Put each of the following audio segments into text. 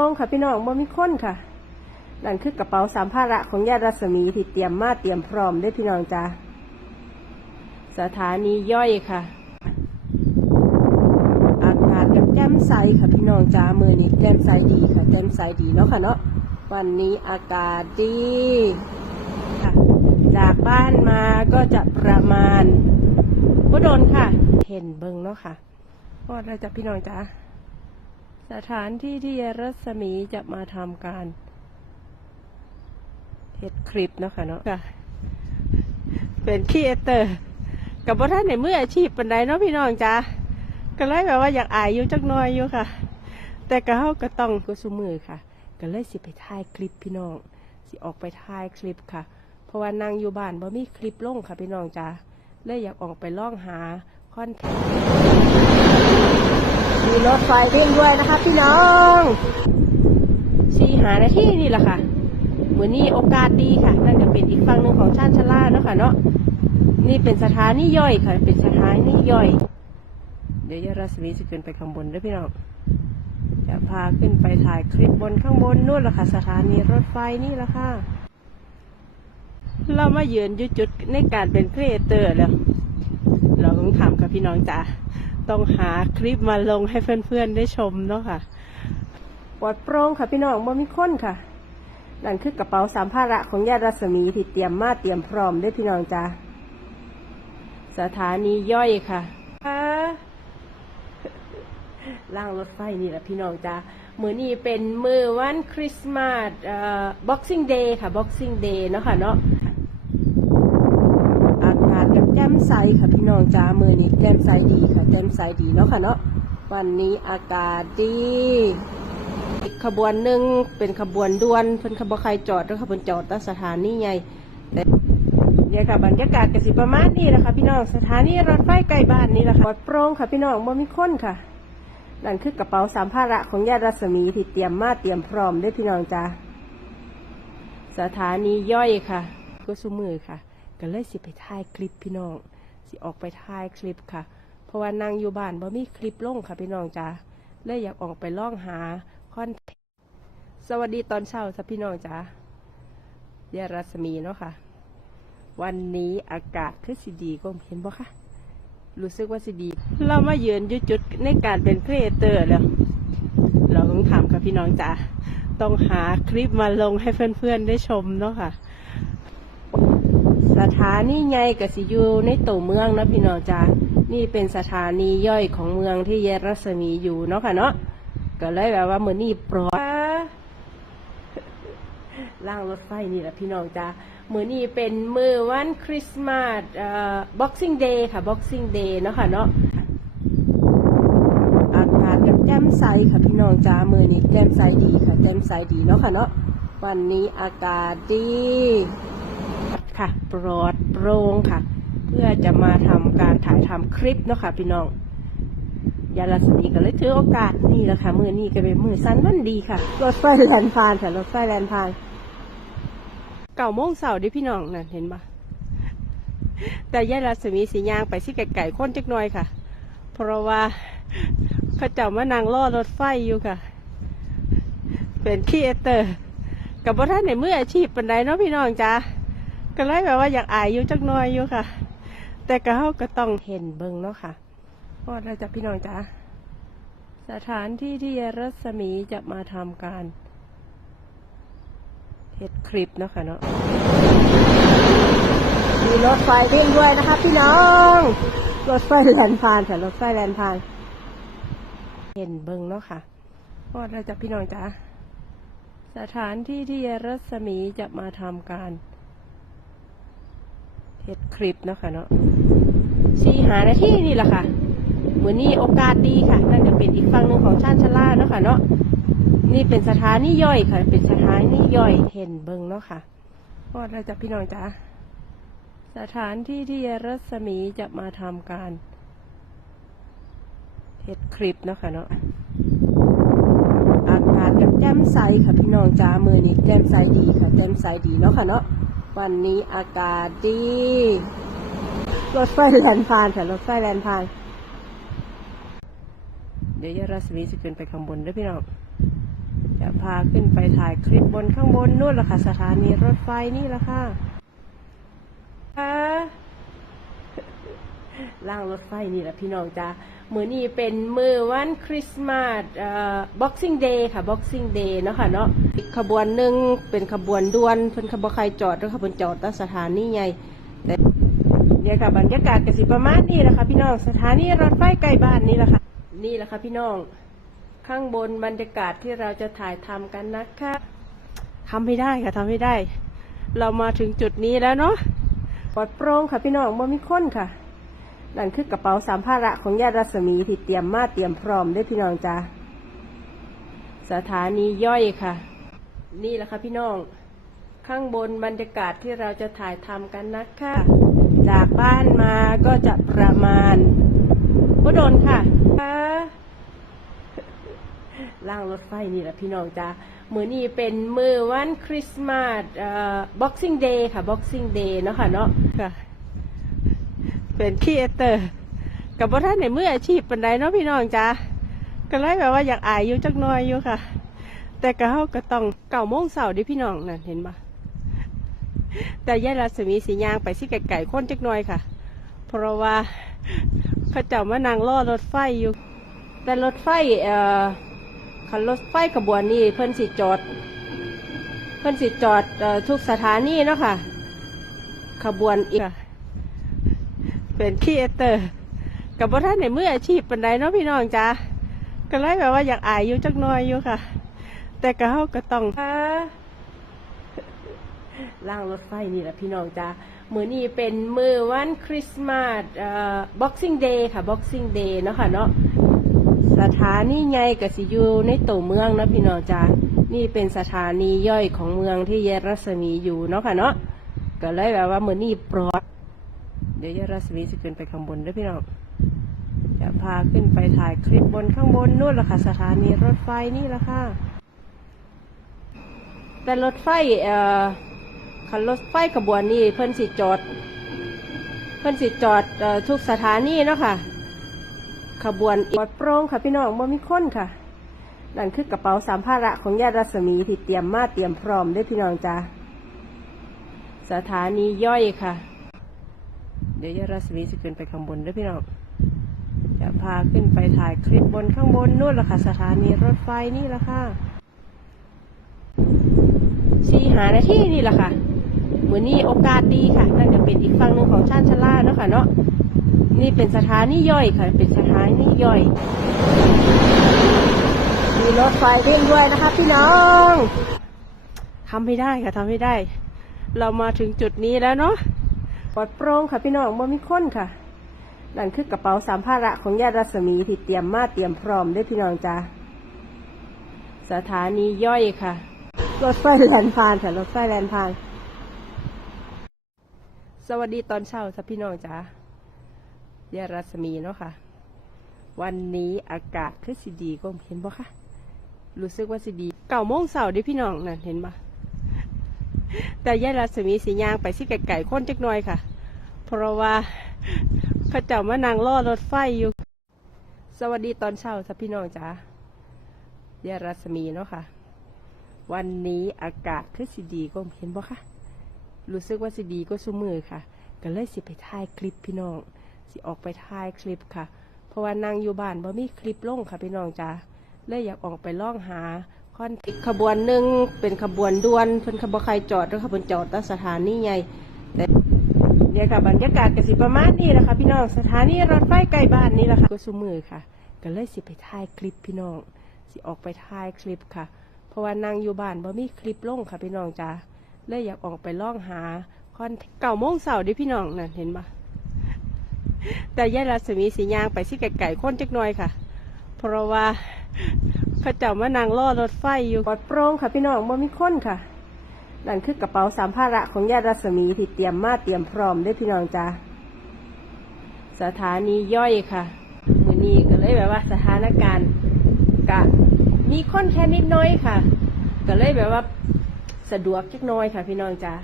รงค่ะพี่น้องบ่มีคนค่ะนั่นคือกระเป๋าสัมภาระของญาติรัศมีที่เตรียมมาเตรียมพร้อมด้วยพี่น้องจ้าสถานีย่อยค่ะ อากาศแจ่มใสค่ะพี่น้องจ้ามือนี้แจ่มใสดีค่ะแจ่มใสดีเนาะค่ะเนาะวันนี้อากาศดีค่ะจากบ้านมาก็จะประมาณบ่โดนค่ะ เห็นเบิงเนาะค่ะพอดเราจะพี่น้องจ้า สถานที่ที่รัศมีจะมาทำการเฮ็ดคลิปเนาะค่ะเนาะเป็นคีเอเตอร์กับว่าท่านในมืออาชีพปันใดเนาะพี่น้องจ้าก็เลยแบบว่าอยากอายอยู่จักน้อยอยู่ค่ะ แต่ก็เฮาก็ต้องก็สุมือค่ะ ก็เลยสิไปถ่ายคลิปพี่น้อง สิออกไปถ่ายคลิปค่ะ เพราะว่านั่งอยู่บ้านบ่มีคลิปลงค่ะพี่น้องจ้าเลยอยากออกไปล่องหาคอนเทนต์ มีรถไฟวิ่งด้วยนะคะพี่น้องสีหานาที่นี่แหละค่ะเหมือนี้โอกาสดีค่ะนั่นจะเป็นอีกฝั่งหนึ่งของชาติชาลาเนาะค่ะเนาะนี่เป็นสถานีย่อยค่ะ เป็นสถานีย่อย เดี๋ยวยารัศมีจะขึ้นไปข้างบนด้วยพี่น้องจะพาขึ้นไปถ่ายคลิปบนข้างบนนู่นแหละค่ะ สถานีรถไฟนี่แหละค่ะ เรามาเยือนยู่จุดในการเป็นครีเอเตอร์แล้ว เราต้องทำค่ะพี่น้องจ๋า ต้องหาคลิปมาลงให้เพื่อนๆได้ชมเนาะค่ะปลอดโปร่งค่ะพี่น้องบ่มีคนค่ะนั่นคือกระเป๋าสัมภาระของญาติรัศมีที่เตรียมมาเตรียมพร้อมด้วยพี่น้องจ้าสถานีย่อยค่ะล่างรถไฟนี่แหละพี่น้องจ้ามือนี้เป็นมือวันคริสต์มาสเอ่อ boxing day ค่ะ boxing day เนาะค่ะเนาะ อากาศแจ่ม ใสค่ะพี่น้องจ้ามือนี้แจ่มใสดีค่ะแจ่มใสดีเนาะค่ะเนาะวันนี้อากาศดีขบวนหนึ่งเป็นขบวนด่วนเพิ่นขบวนใครจอดแล้วขบวนจอดตั้งสถานีใหญ่แต่เนี่ยค่ะบรรยากาศกสิประมาณนี้แหละคะพี่น้องสถานีรถไฟใกล้บ้านนี่แหละค่ะปลอดโปร่งค่ะพี่น้องบ่มีคนค่ะนั่นคือกระเป๋าสัมภาระของญาติรัศมีที่เตรียมมาเตรียมพร้อมด้วยพี่น้องจ้าสถานีย่อยค่ะก็สุมือค่ะ ก็เลยสิไปถ่ายคลิปพี่น้อง สิออกไปถ่ายคลิปค่ะ เพราะว่านั่งอยู่บ้านบ่มีคลิปลงค่ะพี่น้องจ้าเลยอยากออกไปล่องหาคอนเทนต์สวัสดีตอนเช้าค่ะพี่น้องจ้ายารัศมีเนาะค่ะ วันนี้อากาศคือสิดีก็เห็นบ่คะรู้สึกว่าสิดี เรามาเยือนยู่จุดในการเป็นครีเอเตอร์แล้วเราต้องทำค่ะพี่น้องจ้าต้องหาคลิปมาลงให้เพื่อนๆได้ชมเนาะค่ะ สถานีใหญ่กสิอยู่ในตัวเมืองนะพี่น้องจ้านี่เป็นสถานีย่อยของเมืองที่เยรัศมีอยู่เนาะค่ะเนาะก็เลยแบบว่าเหมือนนี่ปลอดล่างรถไฟนี่แหละพี่น้องจ้ามือนี่เป็นมือวันคริสต์มาสเอ่อ boxing day ค่ะ boxing day เนาะค่ะเนาะอากาศแจ่มใสค่ะพี่น้องจ้ามือนี้แจ่มใสดีค่ะแจ่มใสดีเนาะค่ะเนาะวันนี้อากาศดี ค่ะ ปลอดโปร่งค่ะ เพื่อจะมาทำการถ่ายทำคลิปเนาะค่ะพี่น้องยาลาสีก็เลยถือโอกาสนี่แหละค่ะมือนี้ก็เป็นมือสั้นมันดีค่ะรถไฟแลนพานค่ะรถไฟแลนพาน เก่าโมงเสาร์ดิพี่น้องนั่นเห็นปะแต่ยายรัศมีสียางไปสิไก่ๆค้นจักหน่อยค่ะ เพราะว่าเขาเจ้ามานั่งรอรถไฟอยู่ค่ะ เป็นครีเอเตอร์กับว่าท่านในมืออาชีพปันใดเนาะพี่น้องจ้า ก็เลยแบบว่าอยากอายอยู่จักหน่อยอยู่ค่ะ แต่ก็เฮาก็ต้องเห็นเบิ่งเนาะค่ะพอเราจะพี่น้องจ๋าสถานที่ที่รัศมีจะมาทำการเฮ็ดคลิปเนาะค่ะเนาะมีรถไฟวิ่งด้วยนะคะ พี่น้อง รถไฟแลนพานค่ะรถไฟแลนพาน เห็นเบิ่งเนาะค่ะพอเราจะพี่น้องจ๋าสถานที่ที่รัศมีจะมาทำการ เฮ็ดคลิปเนาะค่ะเนาะสีหานาที่นี่แหละค่ะเมือนี้โอกาสดีค่ะนั่นจะเป็นอีกฝั่งหนึ่งของชาติชลาเนาะค่ะเนาะนี่เป็นสถานีย่อยค่ะ เป็นสถานีย่อยเห็นเบิงเนาะค่ะพอเราจะพี่น้องจ้าสถานที่ที่รัศมีจะมาทำการเฮ็ดคลิปเนาะค่ะเนาะอากาศแจ่มใสค่ะพี่น้องจ้ามือนี้แจ่มใสดีค่ะแจ่มใสดีเนาะค่ะเนาะ วันนี้อากาศดี รถไฟแลนพานค่ะ รถไฟแลนพาน เดี๋ยวยารัศมีจะขึ้นไปข้างบนด้วยพี่น้องจะพาขึ้นไปถ่ายคลิปบนข้างบนนู่นละค่ะ สถานีรถไฟนี่ละค่ะ ล่างรถไฟนี่แหละพี่น้องจ้ามือนี้เป็นมือวันคริสต์มาสเอ่อ boxing day ค่ะ boxing day เนาะค่ะเนาะขบวนหนึ่งเป็นขบวนด่วนเพิ่นขบวนใครจอดแล้วขบวนจอดตั้งสถานีใหญ่แต่เนี่ยค่ะบรรยากาศกสิประมาณนี้แหละค่ะพี่น้องสถานีรถไฟใกล้บ้านนี่แหละค่ะนี่แหละค่ะพี่น้องข้างบนบรรยากาศที่เราจะถ่ายทำกันนะคะทำไม่ได้ค่ะทำไม่ได้ เรามาถึงจุดนี้แล้วเนาะปลอดโปร่งค่ะพี่น้องบ่มีคนค่ะ นั่นคือกระเป๋าสัมภาระของญาติรัศมีที่เตรียมมาเตรียมพร้อมด้วยพี่น้องจ้าสถานีย่อยค่ะ นี่แหละค่ะพี่น้อง ข้างบนบรรยากาศที่เราจะถ่ายทำกันนะคะ จากบ้านมาก็จะประมาณก็โดนค่ะค่ะล่างรถไฟนี่แหละพี่น้องจ้ามือนี้เป็นมือวันคริสต์มาสเอ่อ boxing day ค่ะ boxing day เนาะค่ะเนาะค่ะ เป็นคีเอเตอร์กับว่าท่านในมืออาชีพเป็นไรเนาะพี่น้องจ้าก็เลยแบบว่าอยากอายอยู่จักน้อยอยู่ค่ะ แต่ก็เขาก็ต้องเก่าโมงเสาร์ดิพี่น้องนั่นเห็นปะแต่ยายรัศมีสียางไปสิไก่ไก่ค้นจักน้อยค่ะ เพราะว่าเขาเจ้ามานั่งรอรถไฟอยู่ แต่รถไฟเอ่อคันรถไฟขบวนนี้เพิ่นสิจอด เพิ่นสิจอดออทุกสถานีเนาะค่ะ ขบวนอีกค่ะ เป็นครีเอเตอร์กับว่าท่านในมืออาชีพเป็นไรเนาะพี่น้องจ้าก็เลยแบบว่าอยากอายอยู่จักน้อยอยู่ค่ะ แต่ก็เขาก็ต้องค่ะล่างรถไฟนี่แหละพี่น้องจ้ามือนี้เป็นมือวันคริสต์มาสเอ่อ boxing day ค่ะ boxing day เนาะค่ะเนาะสถานีใหญ่กสิอยู่ในตัวเมืองเนาะพี่น้องจ้านี่เป็นสถานีย่อยของเมืองที่เยรัศมีอยู่เนาะค่ะเนาะก็เลยแบบว่ามือนี้ปลอด เดี๋ยวยารัศมีจะขึ้นไปข้างบนด้วยพี่น้องจะพาขึ้นไปถ่ายคลิปบนข้างบนนู่นละค่ะสถานีรถไฟนี่ละค่ะ แต่รถไฟเอ่อคันรถไฟขบวนนี้เพิ่นสิจอด เพิ่นสิจอดออทุกสถานีเนาะค่ะ ขบวนปลอดโปร่งค่ะพี่น้องบ่มีคนค่ะนั่นคือกระเป๋าสัมภาระของญาติรัศมีที่เตรียมมาเตรียมพร้อมด้วยพี่น้องจ้าสถานีย่อยค่ะ เดี๋ยวยารัศมีจะขึ้นไปข้างบนด้วยพี่น้องจะพาขึ้นไปถ่ายคลิปบนข้างบนนู่นละค่ะสถานีรถไฟนี่ละค่ะสี่หานาที่นี่ละค่ะมือนี้โอกาสดีค่ะนั่นจะเป็นอีกฝั่งหนึ่งของชาติชลาเนาะค่ะเนาะนี่เป็นสถานีย่อยค่ะ เป็นสถานีย่อย มีรถไฟวิ่งด้วยนะคะ พี่น้องทำไม่ได้ค่ะทำไม่ได้ เรามาถึงจุดนี้แล้วเนาะ ลอดโปร่งค่ะพี่น้องบ่มีคนค่ะนั่นคือกระเป๋าสัมภาระของญาติรัศมีที่เตรียมมาเตรียมพร้อมด้วยพี่น้องจ้าสถานีย่อยค่ะ รถไฟแลนพานค่ะ รถไฟแลนพาน สวัสดีตอนเช้าค่ะพี่น้องจ้ายารัศมีเนาะค่ะ วันนี้อากาศคือสิดีก็เห็นบ่คะรู้สึกว่าสิดี เก่าโมงเสาร์ดิพี่น้องนั่นเห็นบ่แต่ยายรัศมีสียางไปสิไก่ไก่ค้นจักหน่อยค่ะ เพราะว่าเขาเจ้ามานั่งรอรถไฟอยู่ สวัสดีตอนเช้าค่ะพี่น้องจ้ายายรัศมีเนาะค่ะ วันนี้อากาศคือสิดีก็เห็นบ่คะรู้สึกว่าสิดีก็สุมือค่ะ ก็เลยสิไปถ่ายคลิปพี่น้อง สิออกไปถ่ายคลิปค่ะ เพราะว่านั่งอยู่บ้านบ่มีคลิปลงค่ะพี่น้องจ้าเลยอยากออกไปล่องหาคอนขบวนหนึ่งเป็นขบวนด่วนเพิ่นขบวนใครจอดแล้วขบวนจอดตั้งสถานีใหญ่แต่ เนี่ยค่ะบรรยากาศกสิประมาณนี้แหละค่ะพี่น้องสถานีรถไฟใกล้บ้านนี่แหละค่ะก็สุมือค่ะ ก็เลยสิไปถ่ายคลิปพี่น้องสิออกไปถ่ายคลิปค่ะ เพราะว่านั่งอยู่บ้านบ่มีคลิปลงค่ะพี่น้องจ้าเลยอยากออกไปล่องหาคอนเก่าโมงเสาร์ดิพี่น้องนั่นเห็นปะแต่ยายรัศมีสียางไปสิไก่ไก่ค้นจักหน่อยค่ะ เพราะว่าเขาเจ้ามานั่งรอรถไฟอยู่ปลอดโปร่งค่ะพี่น้องบ่มีคนค่ะ นั่นคือกระเป๋าสัมภาระของญาติรัศมีที่เตรียมมาเตรียมพร้อมด้วยพี่น้องจ้าสถานีย่อยค่ะ มือนี้ก็เลยแบบว่าสถานการณ์กะมีคนแค่นิดน้อยค่ะ ก็เลยแบบว่าสะดวกจักน้อยค่ะพี่น้องจ้า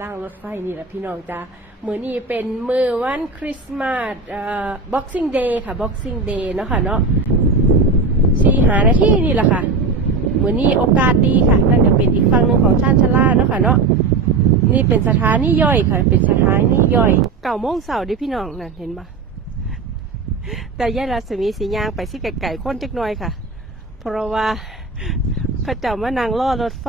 ล่างรถไฟนี่แหละพี่น้องจ้ามือนี้เป็นมือวันคริสต์มาสเอ่อ boxing day ค่ะ boxing day เนาะค่ะเนาะ หานาทีนี่แหละค่ะมือนี้โอกาสดีค่ะ นั่นจะเป็นอีกฝั่งหนึ่งของชาติชลาเนาะค่ะเนาะนี่เป็นสถานีย่อยค่ะ เป็นสถานีย่อยเก่าโมงเสาร์ดิพี่น้องนั่นเห็นปะแต่ยายรัศมีสียางไปสิไก่ไก่ข้นจักหน่อยค่ะ เพราะว่าเขาเจ้ามานั่งรอรถไฟ